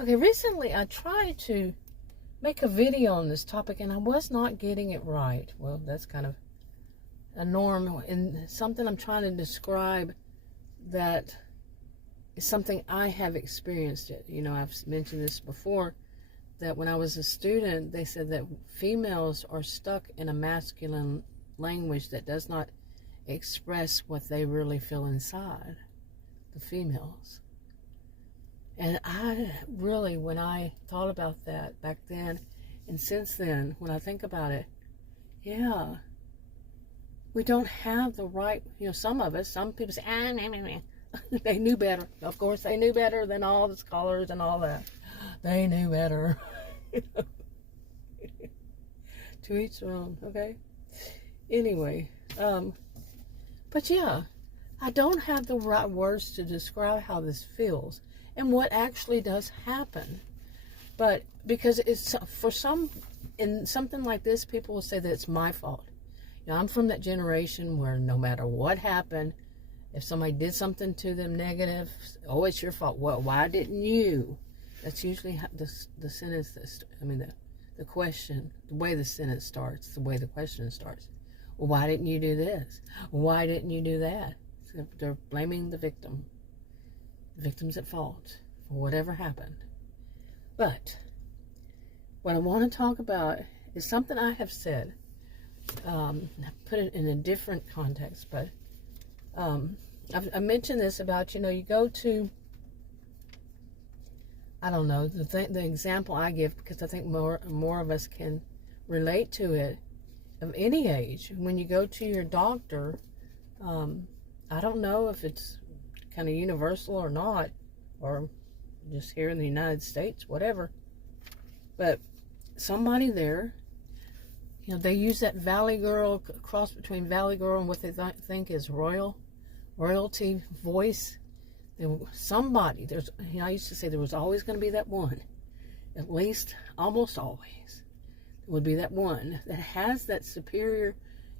Okay, recently I tried to make a video on this topic and I was not getting it right. Well, that's kind of a norm and something I'm trying to describe that is something I have experienced it. You know, I've mentioned this before, that when I was a student, they said that females are stuck in a masculine language that does not express what they really feel inside, the females. And I really, when I thought about that back then, and since then, when I think about it, yeah, we don't have the right, you know, some of us, some people say, they knew better. Of course, they knew better than all the scholars and all that. They knew better. To each their own, okay? Anyway, but yeah, I don't have the right words to describe how this feels and what actually does happen. But because it's for some, in something like this, people will say that it's my fault. You know, I'm from that generation where no matter what happened, if somebody did something to them negative, oh, it's your fault. Well, why didn't you? That's usually how the sentence, the question, the way the sentence starts, the way the question starts. Well, why didn't you do this? Why didn't you do that? So they're blaming the victim. The victim's at fault for whatever happened. But what I want to talk about is something I have said. I put it in a different context, but I mentioned this about, you know, you go to, I don't know, the example I give, because I think more of us can relate to it, of any age. When you go to your doctor, I don't know if it's kind of universal or not, or just here in the United States, whatever, but somebody there, you know, they use that Valley Girl, cross between Valley Girl and what they think is royalty voice. Somebody, you know, I used to say there was always going to be that one, at least almost always, there would be that one that has that superior,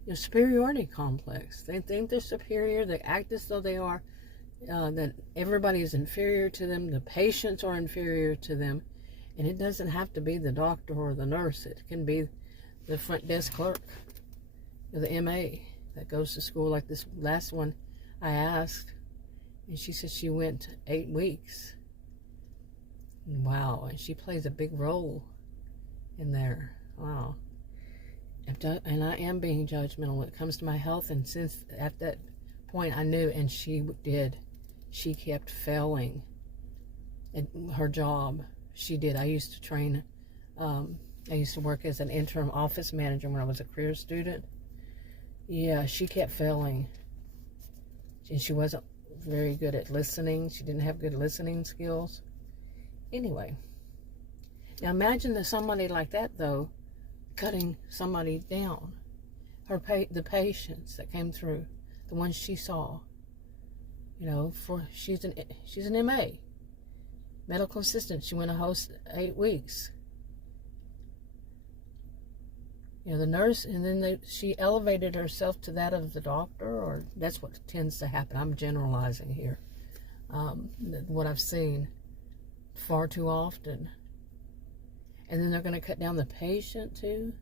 you know, superiority complex. They think they're superior, they act as though they are, that everybody is inferior to them, the patients are inferior to them, and it doesn't have to be the doctor or the nurse. It can be the front desk clerk, you know, the MA that goes to school. Like this last one I asked, and she said she went 8 weeks. Wow, and she plays a big role in there. Wow. And I am being judgmental when it comes to my health, and since at that point I knew, and she did. She kept failing at her job. She did. I used to train, I used to work as an interim office manager when I was a career student. Yeah, she kept failing. And she wasn't very good at listening. She didn't have good listening skills. Anyway, now imagine that somebody like that, though, cutting somebody down. The patients that came through, the ones she saw. You know, she's an MA, medical assistant. She went to host 8 weeks. You know, the nurse, and then she elevated herself to that of the doctor, or that's what tends to happen. I'm generalizing here. What I've seen far too often. And then they're going to cut down the patient too.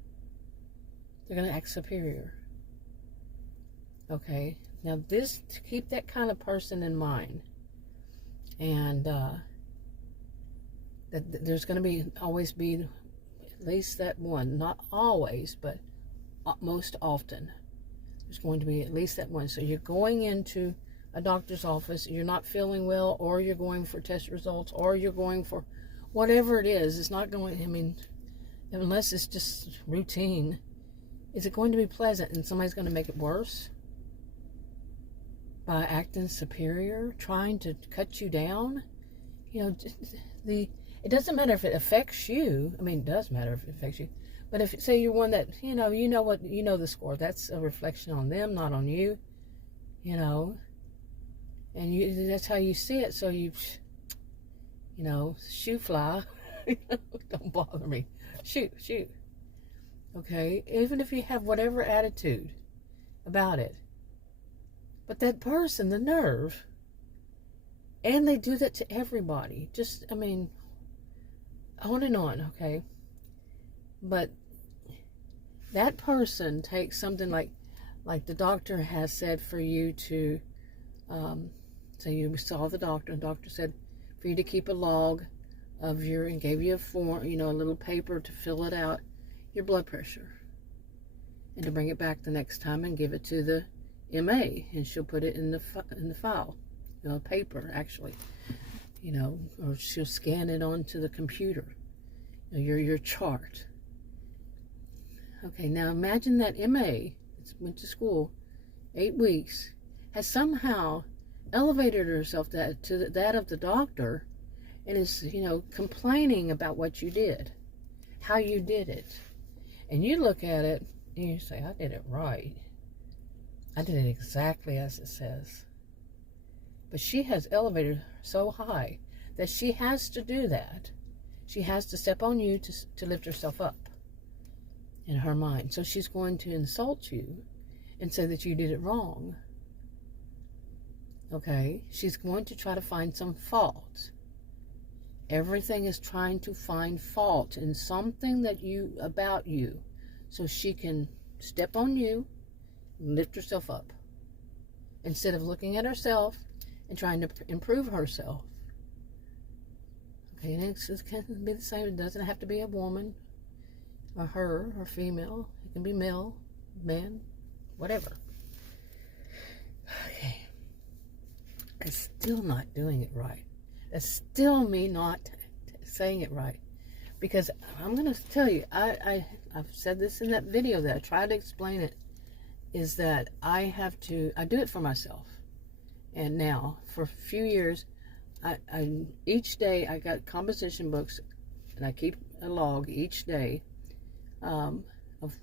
They're going to act superior. Okay, now to keep that kind of person in mind, and that there's going to always be at least that one, not always, but most often, there's going to be at least that one. So you're going into a doctor's office, you're not feeling well, or you're going for test results, or you're going for whatever it is. It's not going, I mean, unless it's just routine, is it going to be pleasant? And somebody's going to make it worse by acting superior, trying to cut you down. You know, it doesn't matter if it affects you. I mean, it does matter if it affects you. But if, say, you're one that, you know the score. That's a reflection on them, not on you. You know, and that's how you see it. So you know, shoe fly. Don't bother me. Shoot. Okay, even if you have whatever attitude about it. But that person, the nerve, and they do that to everybody. Just, I mean, on and on, okay? But that person takes something like the doctor has said for you to, so you saw the doctor, and the doctor said for you to keep a log of and gave you a form, a little paper to fill it out, your blood pressure, and to bring it back the next time and give it to the MA, and she'll put it in the file, paper actually, or she'll scan it onto the computer, your chart. Okay, now imagine that MA went to school 8 weeks, has somehow elevated herself to that of the doctor, and is, complaining about what you did, how you did it. And you look at it and you say, I did it right. I did it exactly as it says. But she has elevated so high that she has to do that. She has to step on you to lift herself up in her mind. So she's going to insult you and say that you did it wrong. Okay? She's going to try to find some fault. Everything is trying to find fault in something about you, so she can step on you, lift herself up, instead of looking at herself and trying to improve herself. Okay, and it can be the same. It doesn't have to be a woman, or her, or female. It can be male, man, whatever. Okay. It's still not doing it right. It's still me not saying it right. Because I'm going to tell you, I've said this in that video that I tried to explain it, is that I do it for myself. And now, for a few years, each day I got composition books, and I keep a log each day of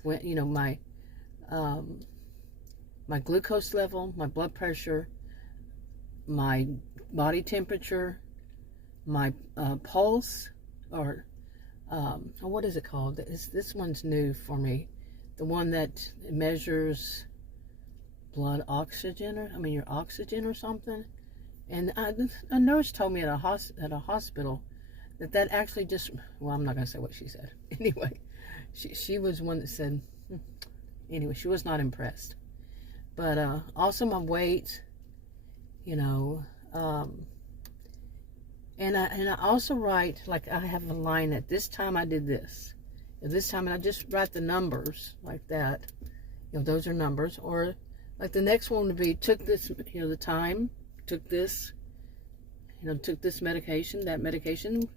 when, my glucose level, my blood pressure, my body temperature, my pulse, or what is it called? This one's new for me. The one that measures blood oxygen, your oxygen or something. And a nurse told me at a hospital that actually just, well, I'm not going to say what she said. Anyway, she was one that said, anyway, she was not impressed. But also my weight, and I also write, like, I have a line at this time I did this. At this time, and I just write the numbers like that. Those are numbers. Or like the next one would be, took this, the time, took this, took this medication, that medication.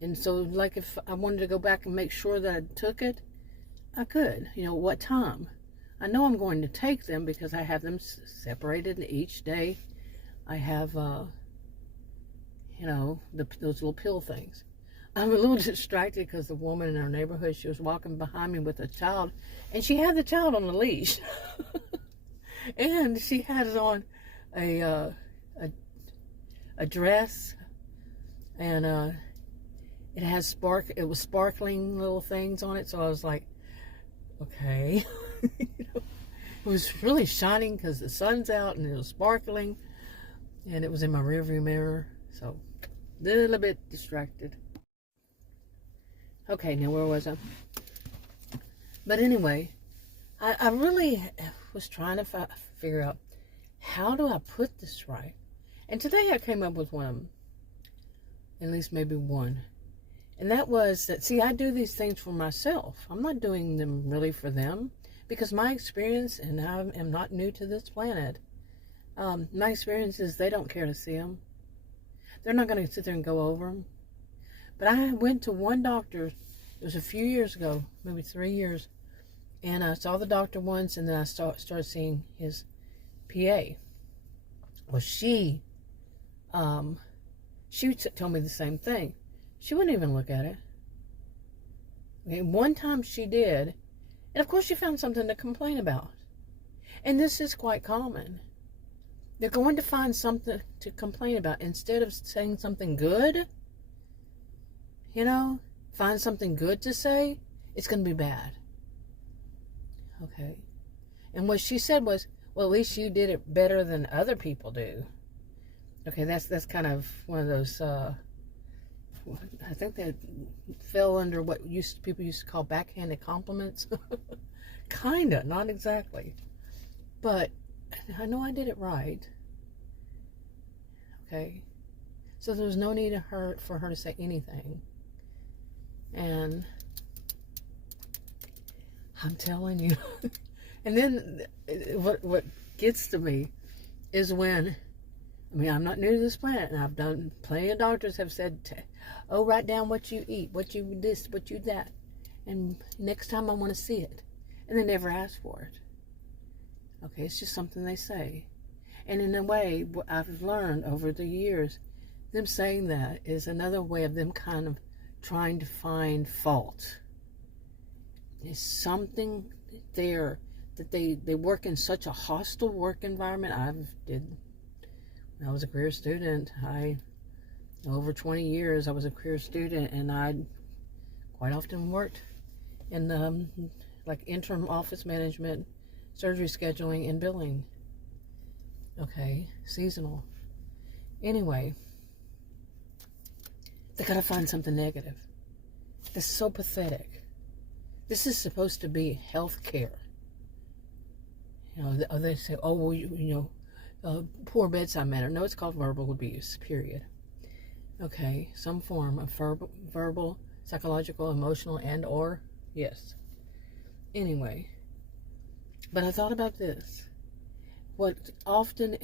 And so, like, if I wanted to go back and make sure that I took it, I could. What time. I know I'm going to take them because I have them separated each day. I have, those little pill things. I'm a little distracted because the woman in our neighborhood, she was walking behind me with a child, and she had the child on a leash. And she had on a dress, and it was sparkling little things on it, so I was like, okay. It was really shining because the sun's out, and it was sparkling, and it was in my rearview mirror, so a little bit distracted. Okay, now where was I? But anyway, I really was trying to figure out, how do I put this right? And today I came up with one, at least maybe one. And that was that, see, I do these things for myself. I'm not doing them really for them, because my experience, and I am not new to this planet, my experience is they don't care to see them. They're not going to sit there and go over them. But I went to one doctor, it was a few years ago, maybe 3 years, and I saw the doctor once, and then I started seeing his PA. Well, she told me the same thing. She wouldn't even look at it. Okay, one time she did, and of course she found something to complain about. And this is quite common. They're going to find something to complain about instead of saying something good. Find something good to say, it's going to be bad. Okay. And what she said was, well, at least you did it better than other people do. Okay, that's kind of one of those I think that fell under what people used to call backhanded compliments. Kinda, not exactly. But I know I did it right. Okay. So there was no need for her to say anything. And I'm telling you. And then what gets to me is when, I mean, I'm not new to this planet, and I've done, plenty of doctors have said, oh, write down what you eat, what you this, what you that, and next time I want to see it. And they never ask for it. Okay, it's just something they say. And in a way, what I've learned over the years, them saying that is another way of them kind of trying to find fault. There's something there that they work in such a hostile work environment. When I was a career student, over 20 years I was a career student, and I quite often worked in like interim office management, surgery scheduling, and billing. Okay, seasonal. Anyway, they gotta find something negative. This is so pathetic. This is supposed to be health care. You know, they say, oh, well, poor bedside manner. No, it's called verbal abuse, period. Okay, some form of verbal, psychological, emotional, and or, yes. Anyway, but I thought about this. What often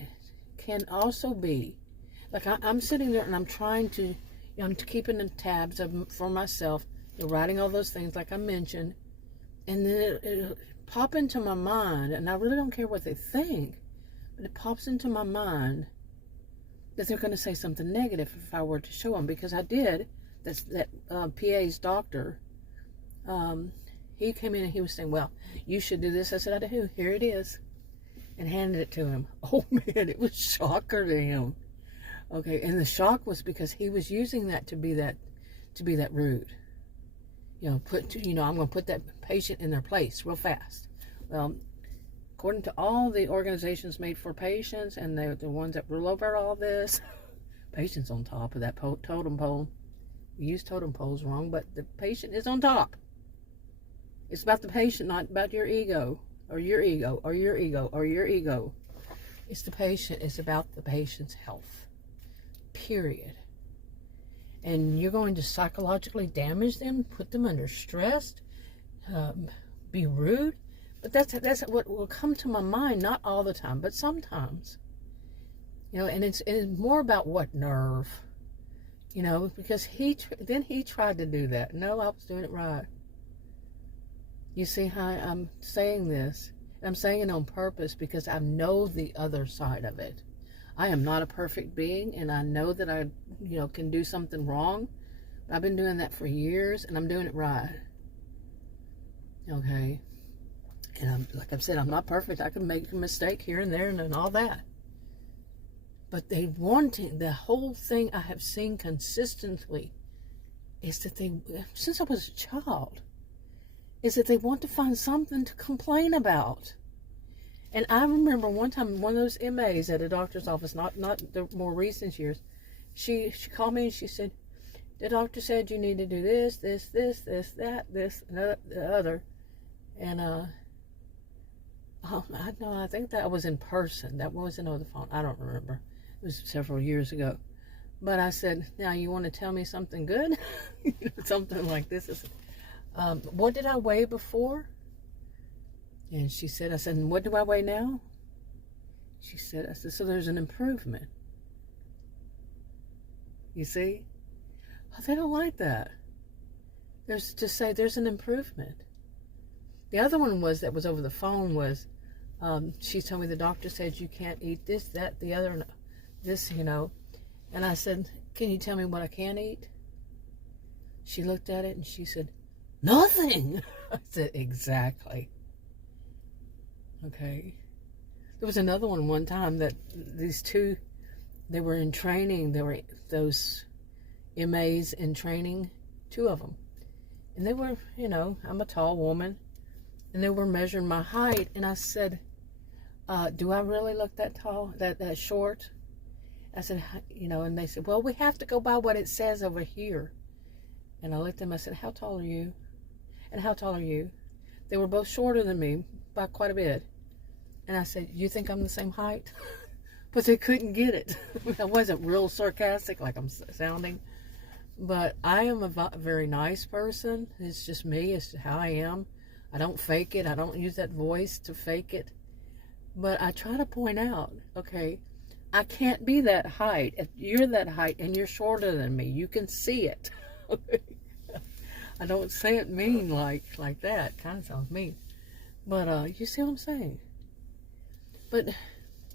can also be, like I'm sitting there and I'm trying to, I'm keeping the tabs for myself, writing all those things like I mentioned, and then it pop into my mind, and I really don't care what they think, but it pops into my mind that they're going to say something negative if I were to show them, because I did. That PA's doctor, he came in and he was saying, well, you should do this. I said, I do. Here it is. And handed it to him. Oh, man, it was shocker to him. Okay, and the shock was because he was using that to be that rude. You know, I'm going to put that patient in their place real fast. Well, according to all the organizations made for patients, and they're the ones that rule over all this, patient's on top of that totem pole. We use totem poles wrong, but the patient is on top. It's about the patient, not about your ego, or your ego, or your ego, or your ego. It's the patient. It's about the patient's health. Period. And you're going to psychologically damage them, put them under stress, be rude. But that's what will come to my mind, not all the time, but sometimes. You know, and it's more about what nerve. You know, because he tried to do that. No, I was doing it right. You see how I'm saying this? I'm saying it on purpose because I know the other side of it. I am not a perfect being, and I know that I, can do something wrong. I've been doing that for years, and I'm doing it right. Okay? And like I've said, I'm not perfect. I can make a mistake here and there and all that. But the whole thing I have seen consistently is that since I was a child, is that they want to find something to complain about. And I remember one time, one of those MAs at a doctor's office, not the more recent years, she called me and she said, the doctor said you need to do this, that, and the other. And I think that was in person. That wasn't over the phone. I don't remember. It was several years ago. But I said, now you want to tell me something good? Something like this. What did I weigh before? And she said, I said, and what do I weigh now? She said, I said, so there's an improvement. You see? Oh, they don't like that. There's to say there's an improvement. The other one that was over the phone was, she told me the doctor said you can't eat this, that, the other, this, And I said, can you tell me what I can eat? She looked at it and she said, nothing. I said, exactly. Okay. There was another one time that these two, they were in training. They were those MAs in training, two of them. And they were, I'm a tall woman. And they were measuring my height. And I said, do I really look that tall, that short? I said, you know, and they said, well, we have to go by what it says over here. And I looked at them, I said, how tall are you? And how tall are you? They were both shorter than me by quite a bit. And I said, you think I'm the same height? But they couldn't get it. I wasn't real sarcastic like I'm sounding. But I am a very nice person. It's just me. It's how I am. I don't fake it. I don't use that voice to fake it. But I try to point out, okay, I can't be that height. If you're that height and you're shorter than me, you can see it. I don't say it mean like that. Kind of sounds mean. But you see what I'm saying? But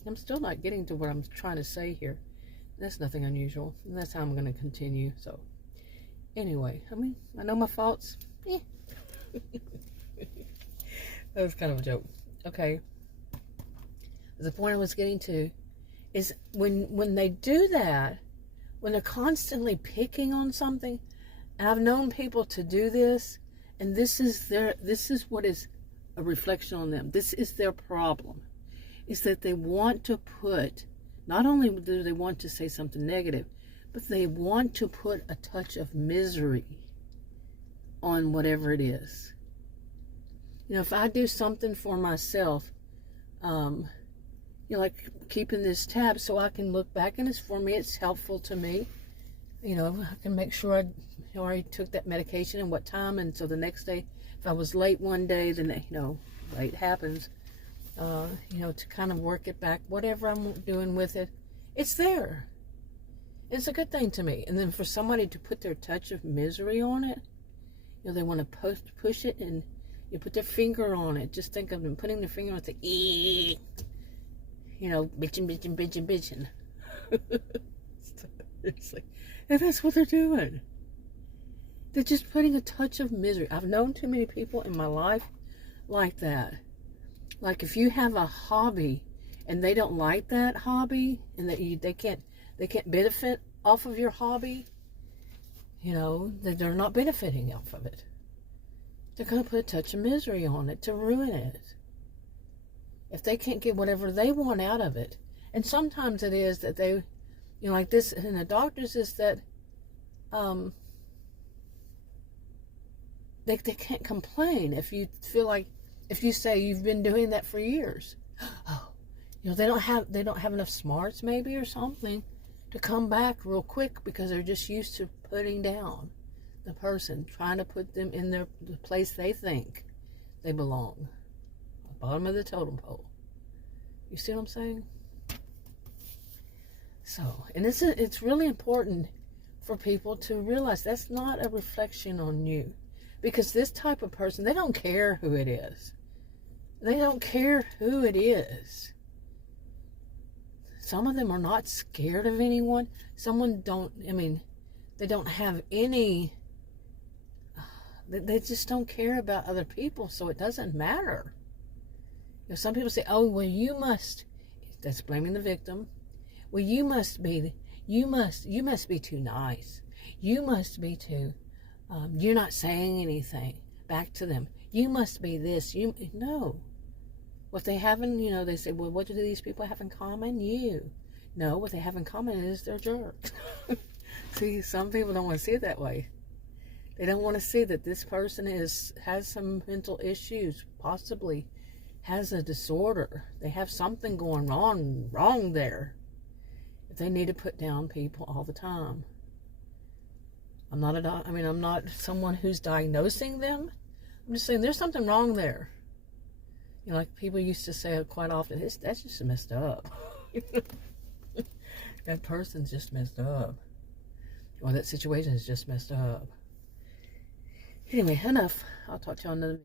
I'm still not getting to what I'm trying to say here. That's nothing unusual. And that's how I'm going to continue. So, anyway, I mean, I know my faults. That was kind of a joke. Okay. The point I was getting to is when they do that, when they're constantly picking on something, and I've known people to do this, and this is what is a reflection on them. This is their problem, is that they want to put, not only do they want to say something negative, but they want to put a touch of misery on whatever it is. You know, if I do something for myself, you know, like keeping this tab so I can look back, and it's for me, it's helpful to me. You know, I can make sure I already took that medication and what time, and so the next day, if I was late one day, then, you know, late happens, you know, to kind of work it back, whatever I'm doing with it, it's there. It's a good thing to me. And then for somebody to put their touch of misery on it, you know, they want to push it, and you put their finger on it. Just think of them putting their finger on it, you know, bitching. Seriously. And that's what they're doing. They're just putting a touch of misery. I've known too many people in my life like that. Like if you have a hobby and they don't like that hobby, and that they can't benefit off of your hobby, you know, they're not benefiting off of it. They're going to put a touch of misery on it to ruin it. If they can't get whatever they want out of it. And sometimes it is that they, you know, like this in the doctors, is that they can't complain if you feel like, if you say you've been doing that for years. Oh, you know, they don't have enough smarts maybe or something to come back real quick, because they're just used to putting down the person, trying to put them in the place they think they belong. Bottom of the totem pole. You see what I'm saying? So, and it's really important for people to realize that's not a reflection on you. Because this type of person, they don't care who it is. They don't care who it is. Some of them are not scared of anyone. They don't have any, they just don't care about other people, so it doesn't matter. You know, some people say, oh, well, you must, that's blaming the victim. Well, you must be too nice. You must be too, you're not saying anything back to them. You must be this. No. What they haven't, you know, they say, well, what do these people have in common? You. No, what they have in common is they're jerks. See, some people don't want to see it that way. They don't want to see that this person has some mental issues, possibly has a disorder. They have something going on wrong there. If they need to put down people all the time. I'm not someone who's diagnosing them. I'm just saying there's something wrong there. You know, like people used to say quite often, that's just messed up. That person's just messed up. Or that situation is just messed up. Anyway, enough. I'll talk to y'all another